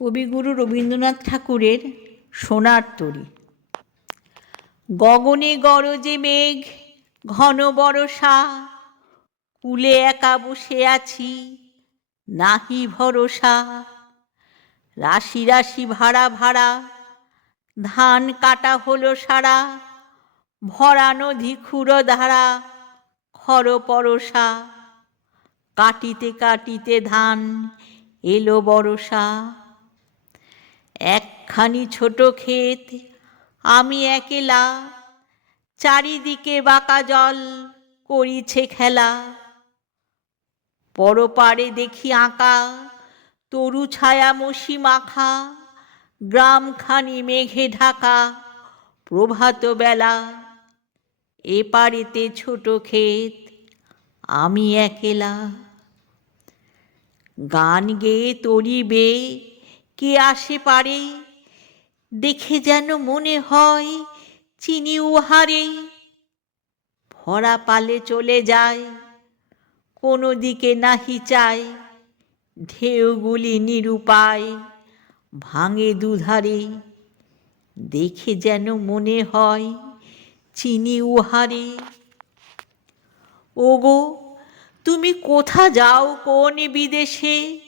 কবিগুরু রবীন্দ্রনাথ ঠাকুরের সোনার তরী। গগনে গরজে মেঘ, ঘন বরষা, কুলে একা বসে আছি, নাহি ভরসা। রাশি রাশি ভাড়া ভাড়া, ধান কাটা হলো সারা, ভরা নদী ক্ষুরো ধারা, খর পরশা। কাটিতে কাটিতে ধান এলো বরষা একখানি ছোট ক্ষেত, আমি একেলা। চারিদিকে বাঁকা জল, করিছে খেলা। পরপারে দেখি আঁকা, তরু ছায়া মসি মাখা, গ্রামখানি মেঘে ঢাকা, প্রভাত বেলা। এপারেতে ছোট ক্ষেত, আমি একেলা। গান গেয়ে তরি বেয়ে কে আসে পারে? দেখে যেন মনে হয় চিনি উহারে। ভরা পালে চলে যায়, কোনো দিকে নাহি চায়, ঢেউগুলি নিরুপায় ভাঙে দুধারে। দেখে যেন মনে হয় চিনি উহারে। ওগো, তুমি কোথা যাও কোন বিদেশে?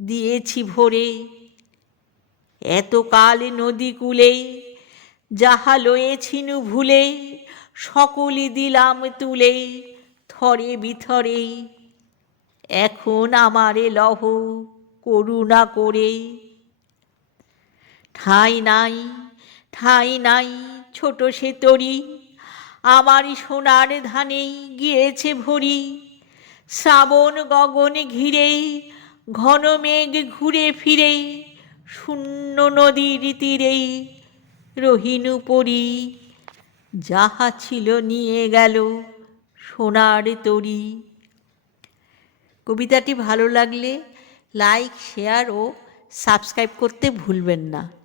দিয়েছি ভরে। এতকাল নদী কূলে, যাহা লয়েছিনু ভুলে সকলি দিলাম তুলে, থরে বিথরে। এখন আমারে লহ করুণা করে। ঠাঁই নাই ঠাঁই নাই ছোট সে তরি, আমারই সোনার ধানে গিয়েছে ভরি। শ্রাবণ গগন ঘিরে ঘন মেঘ ঘুরে ফিরে শূন্য নদীর তীরে রহিনু পরি। যাহা ছিল নিয়ে গেল সোনার তরি। কবিতাটি ভালো লাগলে লাইক, শেয়ার ও সাবস্ক্রাইব করতে ভুলবেন না।